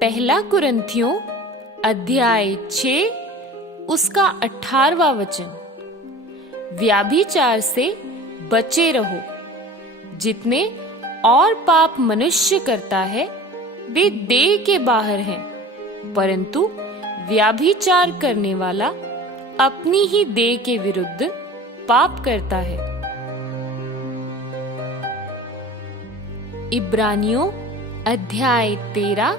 पहला कुरिन्थियों अध्याय 6 उसका 18वां वचन। व्याभिचार से बचे रहो। जितने और पाप मनुष्य करता है वे देह के बाहर हैं, परंतु व्याभिचार करने वाला अपनी ही देह के विरुद्ध पाप करता है। इब्रानियों अध्याय 13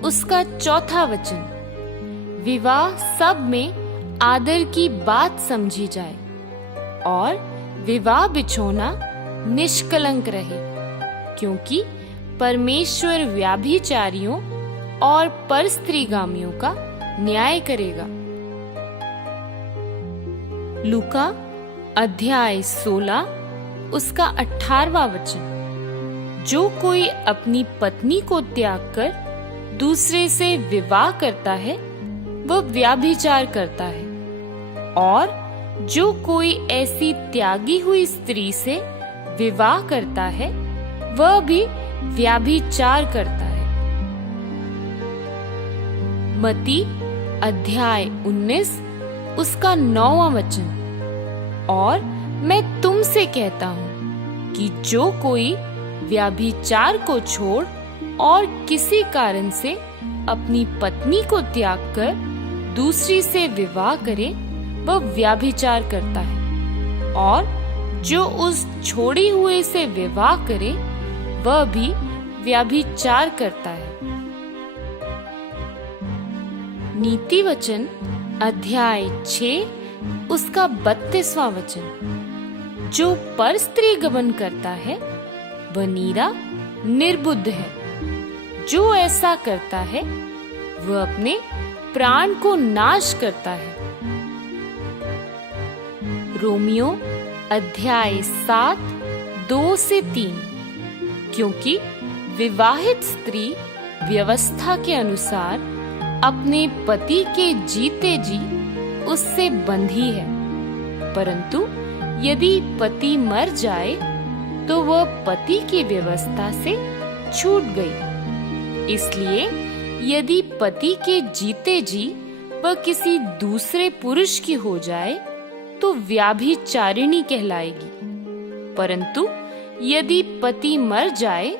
उसका 4वां वचन। विवाह सब में आदर की बात समझी जाए और विवाह बिछोना निष्कलंक रहे, क्योंकि परमेश्वर व्याभिचारियों और परस्त्रीगामियों का न्याय करेगा। लूका अध्याय 16 उसका 18वां वचन। जो कोई अपनी पत्नी को त्याग कर दूसरे से विवाह करता है वह व्याभिचार करता है, और जो कोई ऐसी त्यागी हुई स्त्री से विवाह करता है वह भी व्याभिचार करता है। मत्ती अध्याय 19 उसका 9वां वचन। और मैं तुमसे कहता हूँ कि जो कोई व्याभिचार को छोड़ और किसी कारण से अपनी पत्नी को त्याग कर दूसरी से विवाह करे वह व्याभिचार करता है, और जो उस छोड़ी हुए से विवाह करे वह भी व्याभिचार करता है। नीति वचन अध्याय 6 उसका 32वां वचन। जो परस्त्री गमन करता है वह नीरा निर्बुद्ध है। जो ऐसा करता है वह अपने प्राण को नाश करता है। रोमियो अध्याय 7 2 से 3। क्योंकि विवाहित स्त्री व्यवस्था के अनुसार अपने पति के जीते जी उससे बंधी है, परंतु यदि पति मर जाए तो वह पति की व्यवस्था से छूट गई। इसलिए यदि पति के जीते जी वह किसी दूसरे पुरुष की हो जाए तो व्याभिचारिणी कहलाएगी, परंतु यदि पति मर जाए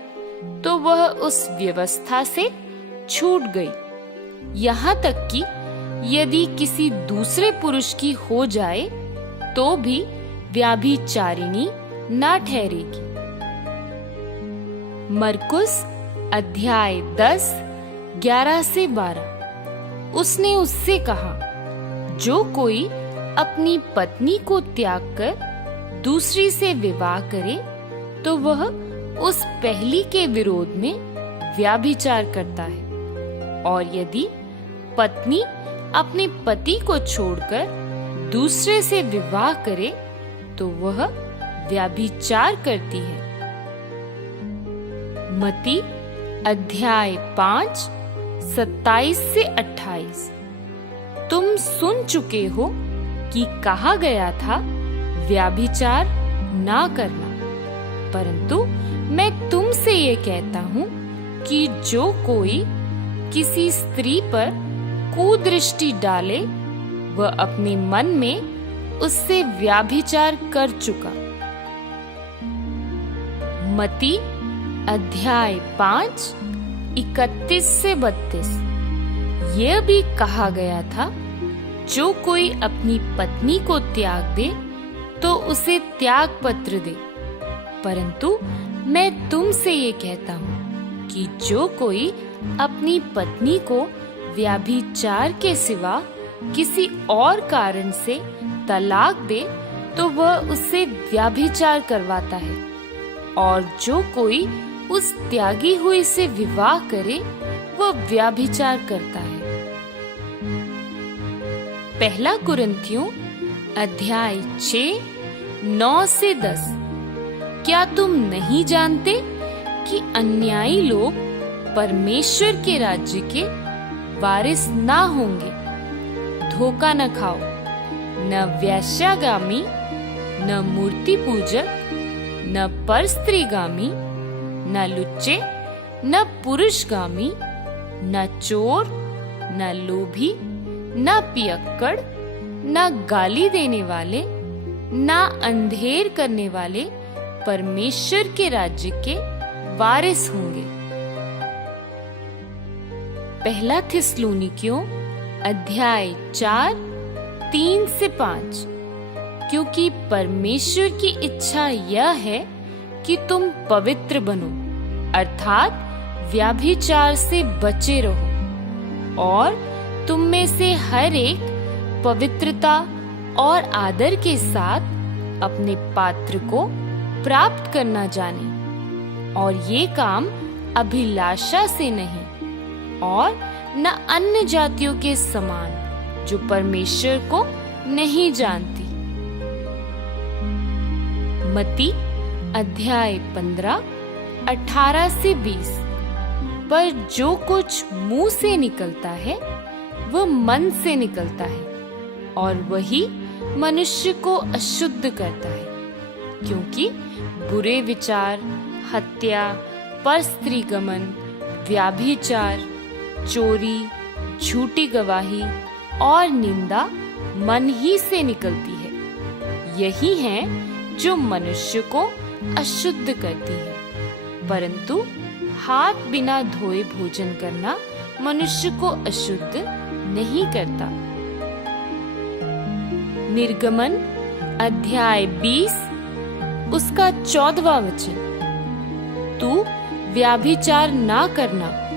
तो वह उस व्यवस्था से छूट गई। यहाँ तक कि यदि किसी दूसरे पुरुष की हो जाए तो भी व्याभिचारिणी ना ठहरेगी। मरकुस अध्याय 10 11 से 12। उसने उससे कहा, जो कोई अपनी पत्नी को त्याग कर दूसरी से विवाह करे तो वह उस पहली के विरोध में व्याभिचार करता है, और यदि पत्नी अपने पति को छोड़कर दूसरे से विवाह करे तो वह व्याभिचार करती है। मत्ती अध्याय 5 27 से 28। तुम सुन चुके हो कि कहा गया था व्याभिचार ना करना, परंतु मैं तुमसे ये कहता हूँ कि जो कोई किसी स्त्री पर कुदृष्टि डाले वह अपने मन में उससे व्याभिचार कर चुका। मत्ती अध्याय 5 31 से 32। यह भी कहा गया था, जो कोई अपनी पत्नी को त्याग दे तो उसे त्याग पत्र दे, परंतु मैं तुमसे ये कहता हूँ कि जो कोई अपनी पत्नी को व्याभिचार के सिवा किसी और कारण से तलाक दे तो वह उससे व्याभिचार करवाता है, और जो कोई उस त्यागी हुई से विवाह करे वह व्याभिचार करता है। पहला कुरिन्थियों अध्याय 6 9 से 10। क्या तुम नहीं जानते कि अन्यायी लोग परमेश्वर के राज्य के वारिस ना होंगे? धोखा न खाओ, न वेश्यागामी, न मूर्ति पूजक, न परस्त्रीगामी, न लुच्चे, न पुरुषगामी, न चोर, न लोभी, न पियक्कड़, न गाली देने वाले, न अंधेर करने वाले परमेश्वर के राज्य के वारिस होंगे। पहला थिस्सलुनीकियों अध्याय 4 3 से 5। क्योंकि परमेश्वर की इच्छा यह है कि तुम पवित्र बनो, अर्थात व्यभिचार से बचे रहो, और तुम में से हर एक पवित्रता और आदर के साथ अपने पात्र को प्राप्त करना जाने, और ये काम अभिलाषा से नहीं और न अन्य जातियों के समान जो परमेश्वर को नहीं जानती। मत्ती अध्याय 15 18 से 20। पर जो कुछ मुंह से निकलता है वह मन से निकलता है, और वही मनुष्य को अशुद्ध करता है, क्योंकि बुरे विचार, हत्या, परस्त्रीगमन, व्याभिचार, चोरी, झूठी गवाही और निंदा मन ही से निकलती है। यही है जो मनुष्य को अशुद्ध करती है। परंतु हाथ बिना धोए भोजन करना मनुष्य को अशुद्ध नहीं करता। निर्गमन अध्याय 20 उसका 14वां वचन। तू व्याभिचार ना करना,